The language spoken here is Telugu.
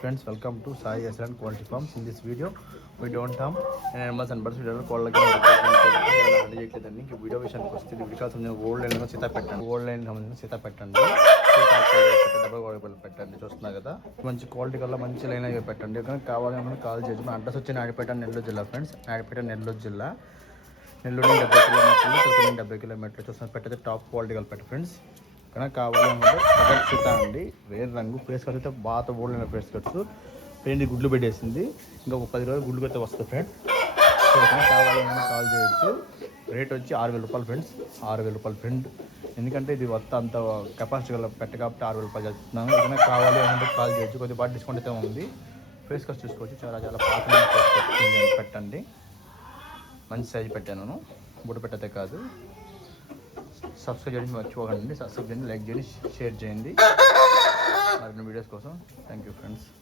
Friends, welcome to Sai Excellent Quality Farms. In this video, we don't harm animals and birds. We don't call again. ఈ వీడియో విషయానికి వస్తే విడికాల్సిన ఓల్డ్ లైన్ సీతా పెట్టండి. ఓల్డ్ లైన్ సంబంధించిన సీతా పెట్టండి. డబ్బులు కూడా పెట్టండి. చూస్తున్నారు కదా, మంచి క్వాలిటీ కల్లా మంచి లైన్ అవి పెట్టండి. కానీ కావాలని కాల్ చేసి మన అడ్రస్ వచ్చి నాయుడుపేట నెల్లూరు జిల్లా. ఫ్రెండ్స్, నాయుడుపేట నెల్లూరు జిల్లా. నెల్లూరు 70 కిలోమీటర్లు, తిరుపతి 70 కిలోమీటర్లు. చూస్తున్నారు పెట్టయితే టాప్ క్వాలిటీ కల్ పెట్ట ఫ్రెండ్స్. కానీ కావాలంటే కలర్ సీతా అండి, వేరే రంగు. ఫేస్ కట్స్ అయితే బాత ఓల్డ్ ఫేస్ కట్స్ పెయింట్ గుడ్లు పెట్టేసింది. ఇంకా ఒక 10 రోజులు గుడ్లు అయితే వస్తుంది ఫ్రెండ్. సో కావాలని కాల్ చేయొచ్చు. రేట్ వచ్చి 6,000 రూపాయలు ఫ్రెండ్స్, 6,000 రూపాయలు ఫ్రెండ్. ఎందుకంటే ఇది అంత కెపాసిటీ గల పెట్ట కాబట్టి 6,000 రూపాయలు చెప్తున్నాను. ఏదైనా కావాలి అంటే కాల్ చేయొచ్చు. కొద్దిగా బాగా డిస్కౌంట్ అయితే ఉంది. ఫేస్ కట్స్ చూసుకోవచ్చు, చాలా చాలా పాత పెట్టండి. మంచి సైజు పెట్టాను, బుట్ట పెట్టతే కాదు. సబ్స్క్రైబ్ చేయండి, మర్చిపోకండి. సబ్స్క్రైబ్ చేయండి, లైక్ చేయండి, షేర్ చేయండి మరిన్ని వీడియోస్ కోసం. Thank you friends.